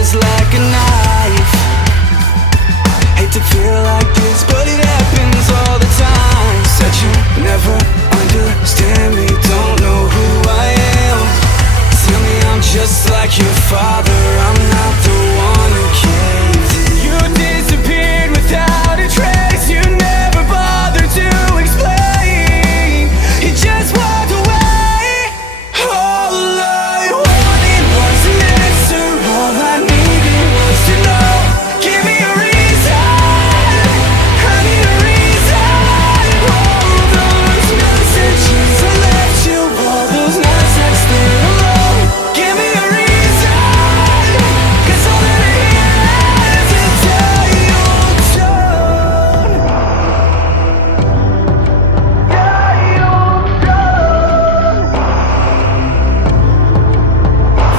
is like a knife. Hate to feel like this, but it happens all the time. Said you never understand me, don't know who I am. Tell me I'm just like your father, I'm not the one who caved in. You disappeared without a trace, you never bothered to explain. You just walked away. All I wanted was an answer, all I needed was to know. Give me a reason, I need a reason. All those messages I left you, all those nights I stayed alone. Give me a reason, 'cause all that I hear is a dial tone.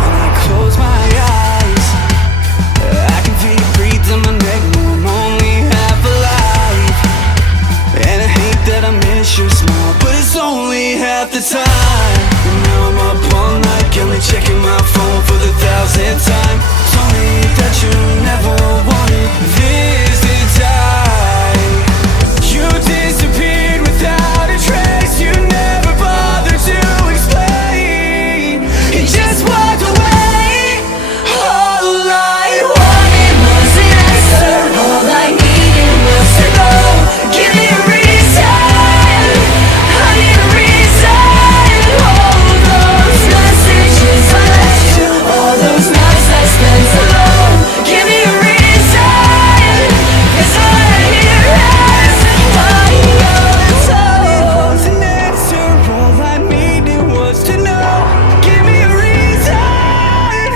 When I close my eyes, I can feel you breathe in my neck. No, I'm only half alive. And I hate that I miss your smile, but it's only half the time. And now I'm up all night, got me checking my phone for the 1,000th time. Told me that you never wanted this to die. You disappeared without a trace, you never bothered to explain. You just walked away. All I wanted was an answer, all I needed was to know. Give me a reason, I need a reason. All those messages I left you, all those nights I spent alone. Give me a reason, 'cause all I hear is dial tone. Was an answer, all I needed was to know. Give me a reason,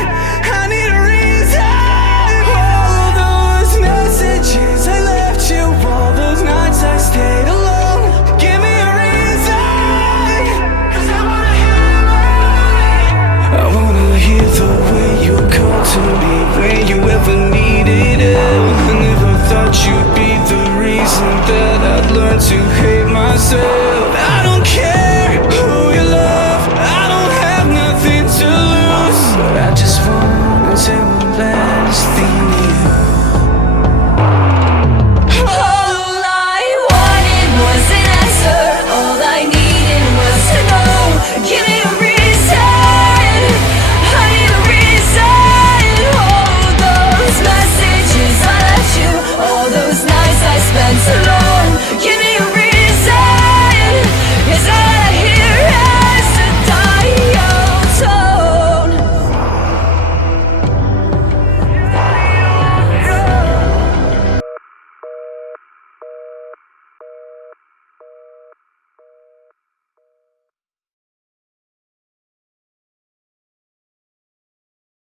I need a reason. All those messages I left you, all those nights I stayed alone. Give me a reason, 'cause I wanna hear the way you call to me when you ever needed help. I never thought you'd be the reason that I'd learn to hate myself. I don't care who you love, I don't have nothing to lose, but I just wanna say one last thing.